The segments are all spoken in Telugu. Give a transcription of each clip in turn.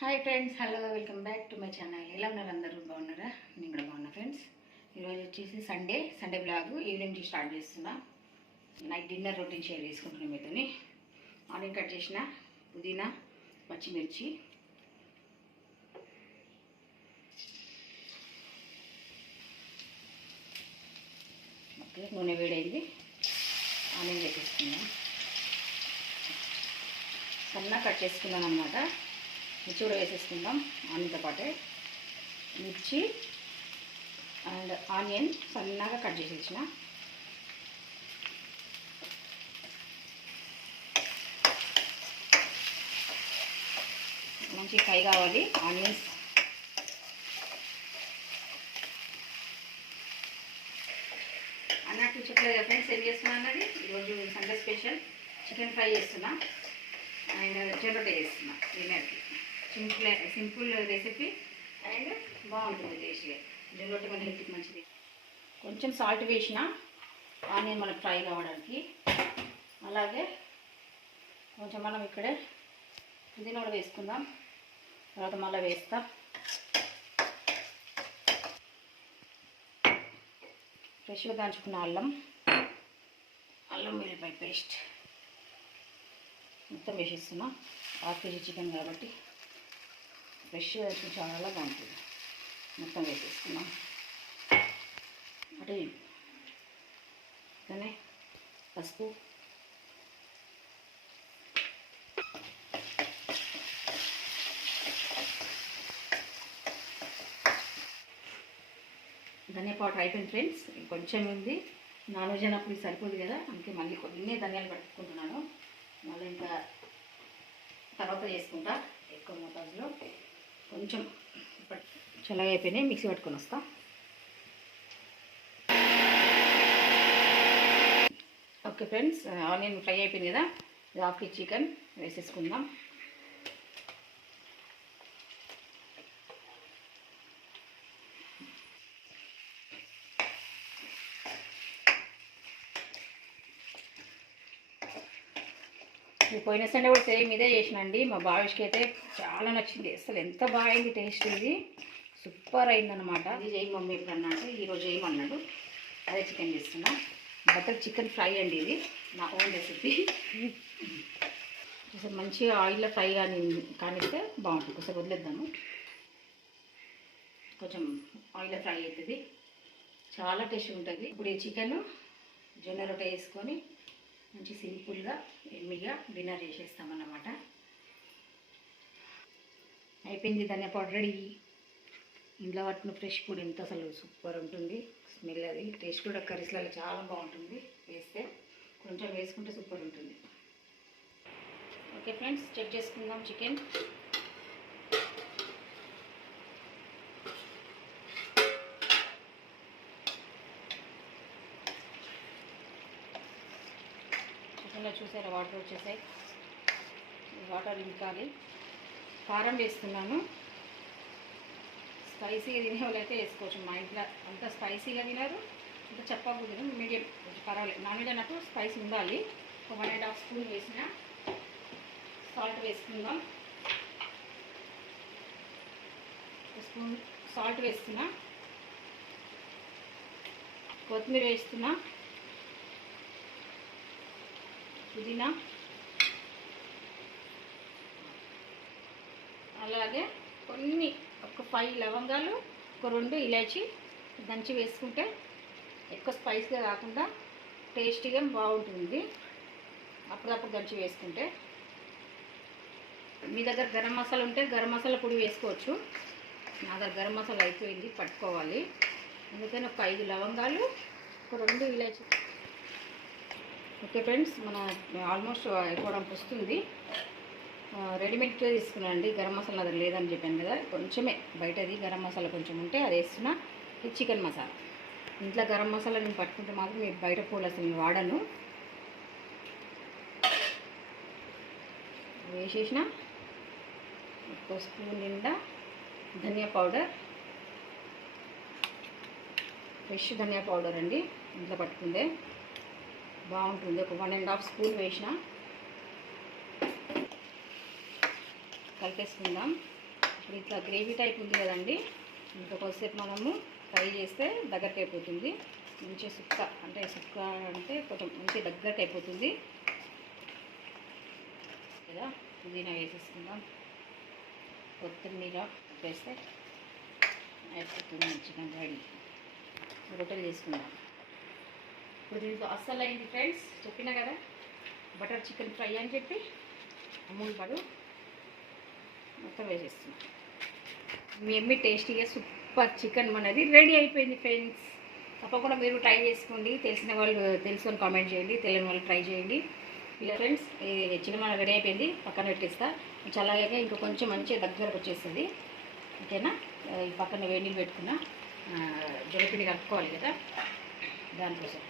Hi friends, hello, welcome back to my channel. ఎలా ఉన్నారు? అందరూ బాగున్నారా? నేను కూడా బాగున్నా ఫ్రెండ్స్. ఈరోజు వచ్చేసి సండే బ్లాగ్ ఈవినింగ్ నుంచి స్టార్ట్ చేస్తున్నా. నైట్ డిన్నర్ రొటీన్ షేర్ చేసుకుంటున్నాం మీతోని. ఆనియన్ కట్ చేసిన, పుదీనా, పచ్చిమిర్చి, ఓకే, నూనె వేడైంది. ఆనియన్ వేసేసుకుందాం. సన్నగా కట్ చేసుకున్నాను అనమాట. మిర్చి కూడా వేసేసుకుందాం. ఆనియన్తో పాటే మిర్చి అండ్ ఆనియన్ సన్నగా కట్ చేసేసిన. మంచి ఫ్రై కావాలి ఆనియన్స్. అన్నట్టు చెప్పలేదు ఫ్రెండ్స్, ఏం చేస్తున్నా అన్నది. ఈరోజు సండే స్పెషల్ చికెన్ ఫ్రై చేస్తున్నా అండ్ జొరొట్టె చేస్తున్నా డిన్నర్కి. సింపుల్ రెసిపీ అండ్ బాగుంటుంది టేస్ట్గా. జొరొట్టె మన హెల్త్కి మంచిది. కొంచెం సాల్ట్ వేసిన ఆనియన్ మనకు ఫ్రై కావడానికి. అలాగే కొంచెం మనం ఇక్కడే పుదీనా కూడా వేసుకుందాం. తర్వాత మళ్ళీ వేస్తా. ఫ్రెష్గా దంచుకున్న అల్లం వెల్లిపాయ పేస్ట్ మొత్తం వేసేస్తున్నా. 1/2 kg చికెన్ కాబట్టి ఫ్రెష్గా వేసి చాలా బాగుంటుంది. మొత్తం వేసేస్తున్నాం. అంటే దాన్ని పసుపు, ధనియా పౌడర్ అయిపోయింది ఫ్రెండ్స్. కొంచెం ఉంది, నాన్ వెజ్ అయినప్పుడు ఇది సరిపోదు కదా, అందుకే మళ్ళీ కొన్ని ధనియాలు పట్టుకుంటున్నాను. మళ్ళీ ఇంకా తర్వాత చేసుకుంటా ఎక్కువ మోతాదులో. కొంచెం చల్లగా అయిపోయినాయి, మిక్సీ పట్టుకొని వస్తా. ఓకే ఫ్రెండ్స్, ఆనియన్ ఫ్రై అయిపోయింది కదా, 1/2 kg చికెన్ వేసేసుకుందాం. పోయిన సండే కూడా సేమ్ ఇదే చేసినండి. మా బావిష్కి అయితే చాలా నచ్చింది. అసలు ఎంత బాగుంది టేస్ట్, ఇది సూపర్ అయిందనమాట. ఇది చేయి మమ్మీ ఎప్పుడన్నా అంటే ఈరోజు చేయమన్నాడు. అదే చికెన్ చేస్తున్నా. బటర్ చికెన్ ఫ్రై అండి, ఇది నా ఓన్ రెసిపీ. అసలు మంచిగా ఆయిల్లో ఫ్రై కానిస్తే బాగుంటుంది. కొంచెం వదిలేద్దాము, కొంచెం ఆయిల్లో ఫ్రై అవుతుంది, చాలా టేస్ట్ ఉంటుంది. ఇప్పుడు ఈ చికెన్ జొన్న రొట్టె వేసుకొని మంచి సింపుల్గా ఎమ్మిగా డిన్నర్ చేసేస్తామన్నమాట. అయిపోయింది. ధనియా పౌడర్ రెడీ. ఇంట్లో పట్టుకున్న ఫ్రెష్ ఫుడ్ ఎంత అసలు సూపర్ ఉంటుంది స్మెల్. అది టేస్ట్ కూడా కర్రీస్లలో చాలా బాగుంటుంది. వేస్తే కొంచెం వేసుకుంటే సూపర్ ఉంటుంది. ఓకే ఫ్రెండ్స్, చెక్ చేసుకుందాం చికెన్. చికెన్లో చూసారా వాటర్ వచ్చేసాయి. వాటర్ ఇంకాలి. కారం వేస్తున్నాను. స్పైసీగా తినే వాళ్ళు అయితే వేసుకోవచ్చు. మా ఇంట్లో అంత స్పైసీగా తినరు, అంత చెప్పకు తినరు, మీడియం కొంచెం పర్వాలేదు. నాన్ వెజ్ అన్నట్టు స్పైసీ ఉండాలి. ఒక 1.5 స్పూన్ వేసిన. సాల్ట్ వేసుకుందాం. 1 స్పూన్ సాల్ట్ వేస్తున్నా. కొత్తిమీర వేస్తున్నా. పుదీనా, అలాగే కొన్ని ఒక 5 లవంగాలు, ఒక 2 ఇలాచి దంచి వేసుకుంటే ఎక్కువ స్పైస్గా కాకుండా టేస్టీగా బాగుంటుంది. అప్పుడప్పుడు దంచి వేసుకుంటే. మీ దగ్గర గరం మసాలా ఉంటే గరం మసాలా పొడి వేసుకోవచ్చు. నా దగ్గర గరం మసాలా అయిపోయింది, పట్టుకోవాలి. అందుకని ఒక 5 లవంగాలు, ఒక 2 ఇలాచి. ఓకే ఫ్రెండ్స్, మన ఆల్మోస్ట్ అయిపోవడానికి వస్తుంది. రెడీమేడ్ తీసుకున్నానండి. గరం మసాలా దగ్గర లేదని చెప్పాను కదా, కొంచెమే బయటది గరం మసాలా కొంచెం ఉంటే అది వేస్తున్నా. ఇది చికెన్ మసాలా. ఇంట్లో గరం మసాలా నేను పట్టుకుంటే మాత్రం మీరు బయట పూలు అసలు నేను వాడను. వేసేసిన. 1 స్పూన్ నిండా ధనియా పౌడర్, ఫ్రెష్ ధనియా పౌడర్ అండి, ఇంట్లో పట్టుకుందే బాగుంటుంది. ఒక 1.5 స్పూన్ వేసిన. కలిపేసుకుందాం. ఇప్పుడు ఇట్లా గ్రేవీ టైప్ ఉంది కదండి, ఇంకా కొద్దిసేపు మనము ఫ్రై చేస్తే దగ్గరికి అయిపోతుంది. మంచిగా సుక్క అంటే కొంచెం మంచి దగ్గరికి అయిపోతుంది కదా. పుదీనా వేసేసుకుందాం, కొత్తిమీర వేస్తే అయిపోతుంది మంచిగా రెడీ. రొట్టెలు చేసుకుందాం. ఇప్పుడు దీంతో అస్సలు అయింది ఫ్రెండ్స్, చెప్పినా కదా బటర్ చికెన్ ఫ్రై అని చెప్పి అమూల్ పాలు మొత్తం వేసేస్తున్నాం. మీ ఎమ్మి టేస్టీగా సూపర్ చికెన్ మనది రెడీ అయిపోయింది ఫ్రెండ్స్. తప్పకుండా మీరు ట్రై చేసుకోండి. తెలిసిన వాళ్ళు తెలుసుకొని కామెంట్ చేయండి, తెలియని వాళ్ళు ట్రై చేయండి. ఇలా ఫ్రెండ్స్ చికెన్ మన రెడీ అయిపోయింది, పక్కన పెట్టేస్తా. చల్లగా ఇంకా కొంచెం మంచిగా దగ్గరకు వచ్చేస్తుంది. ఓకేనా, ఈ పక్కన వేడి నీళ్ళు పెట్టుకున్న జొన్నపిండి కలుపుకోవాలి కదా, దానికోసం.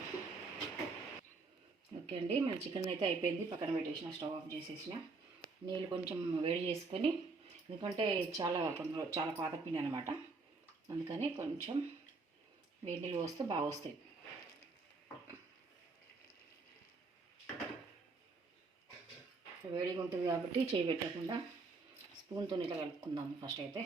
ఓకే అండి, మన చికెన్ అయితే అయిపోయింది, పక్కన పెట్టేసిన, స్టవ్ ఆఫ్ చేసేసిన. నీళ్ళు కొంచెం వేడి చేసుకొని, ఎందుకంటే చాలా పాత పిండి అనమాట, అందుకని కొంచెం వేడి నీళ్ళు పోస్తే బాగా వస్తాయి. వేడిగా ఉంటుంది కాబట్టి చేయి పెట్టకుండా స్పూన్తో ఇలా కలుపుకుందాము ఫస్ట్ అయితే.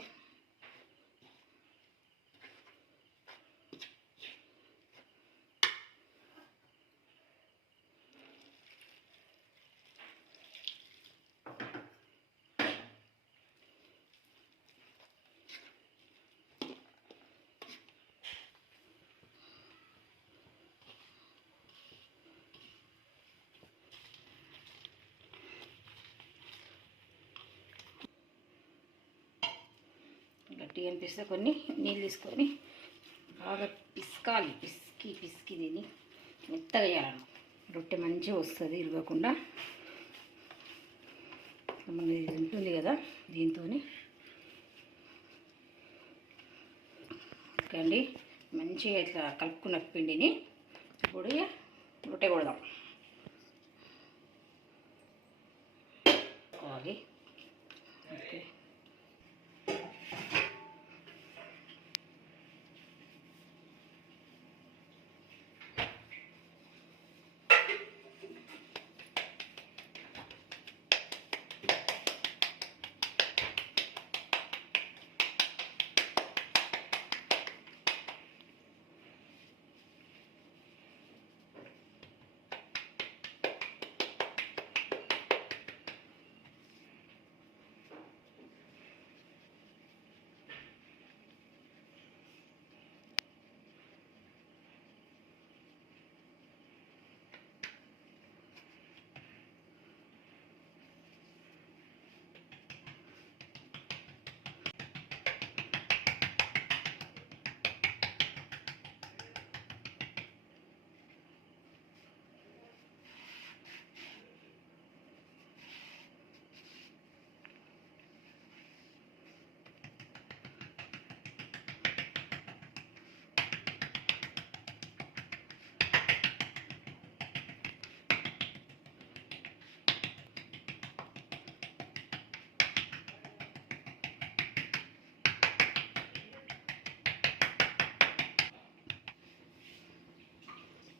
గట్టిగా అనిపిస్తే కొన్ని నీళ్ళు తీసుకొని బాగా పిసికాలి, పిసికి దీన్ని మెత్తగా వేయాలన్నమాట. రొట్టె మంచిగా వస్తుంది ఇరగకుండా. మన ఇది ఉంటుంది కదా, దీంతో ఓకే అండి, మంచిగా ఇట్లా కలుపుకున్న పిండిని ఇప్పుడు రొట్టె కొడదాం. ఓకే,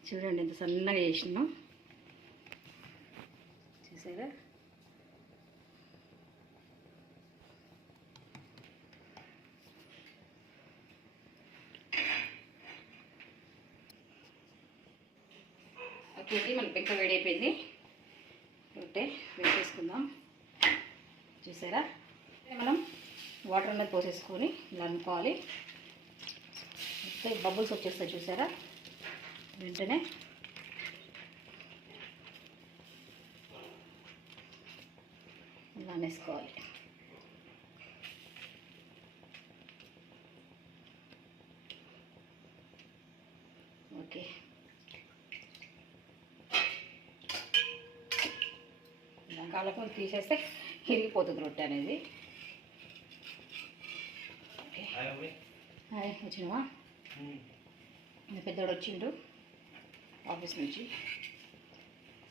చూడండి ఎంత సన్నగా చేసినాం, చూసారా. ఓకే, మన పెంక వేడైపోయింది, రొట్టె వేసేసుకుందాం. చూసారా, మనం వాటర్ అనేది పోసేసుకొని ఇలా అనుకోవాలి. బబుల్స్ వచ్చేస్తాయి చూసారా, వెంటనే ఇలా వేసుకోవాలి. ఓకే, ఇలా కాళ్ళకు తీసేస్తే విరిగిపోతుంది రొట్టె అనేది. ఓకే, హాయ్, వచ్చినావా? పెద్దోడు వచ్చిండు ఆఫీస్ నుంచి,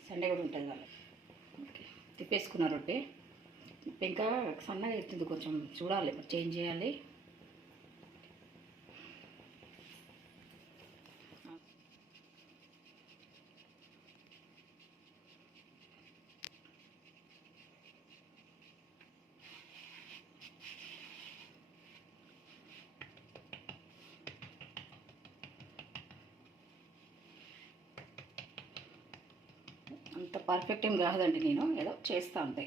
సండే కూడా ఉంటుంది వాళ్ళు. ఓకే, తిప్పేసుకున్న రొట్టె. ఇంకా సన్నగా ఎత్తుంది, కొంచెం చూడాలి, చేంజ్ చేయాలి. అంత పర్ఫెక్ట్ ఏం కాదండి, నేను ఏదో చేస్తా అంతే.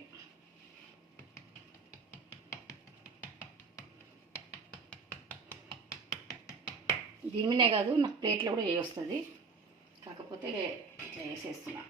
దీని మీదే కాదు, నాకు ప్లేట్లో కూడా వస్తుంది, కాకపోతే ఇట్లా వేసేస్తున్నా.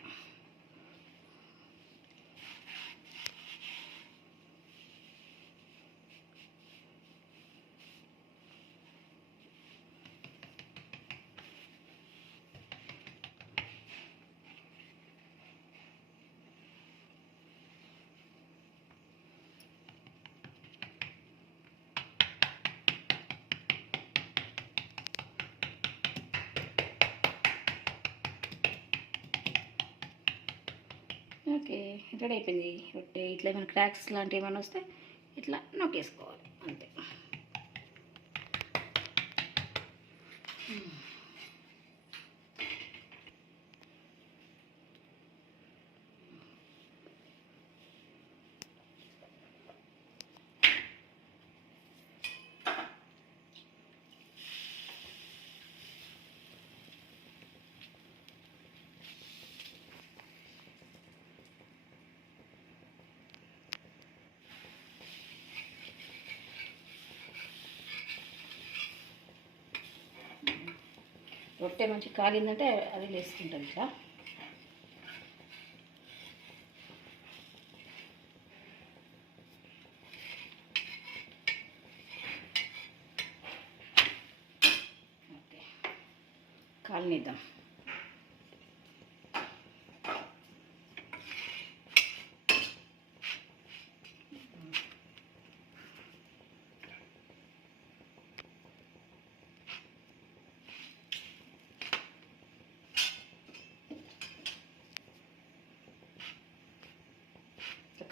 ఓకే, రెడీ అయిపోయింది రొట్టె. ఇట్లా ఏమైనా క్రాక్స్ లాంటివి ఏమైనా వస్తే ఇట్లా నొక్కేసుకోవాలి అంతే. రొట్టె మంచి కాలిందంటే అది లేస్తుంటుంది ఇట్లా. ఓకే, కాలనిద్దాం.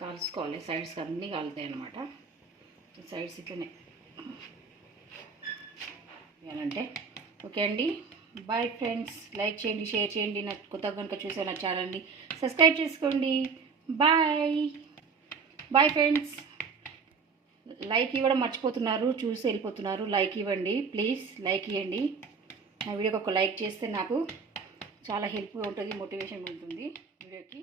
కాల్చుకోవాలి, సైడ్స్ అన్నీ కాలుతాయి అన్నమాట. సైడ్స్ ఇట్లనే వేయాలంటే. ఓకే అండి, బాయ్ ఫ్రెండ్స్. లైక్ చేయండి, షేర్ చేయండి. నా కొత్తగా కనుక చూసే నా ఛానల్ని సబ్స్క్రైబ్ చేసుకోండి. Bye bye friends. లైక్ ఇవ్వడం మర్చిపోతున్నారు, చూసి వెళ్ళిపోతున్నారు. లైక్ ఇవ్వండి ప్లీజ్, లైక్ ఇవ్వండి. నా వీడియోకి ఒక లైక్ చేస్తే నాకు చాలా హెల్ప్గా ఉంటుంది, మోటివేషన్ ఉంటుంది వీడియోకి.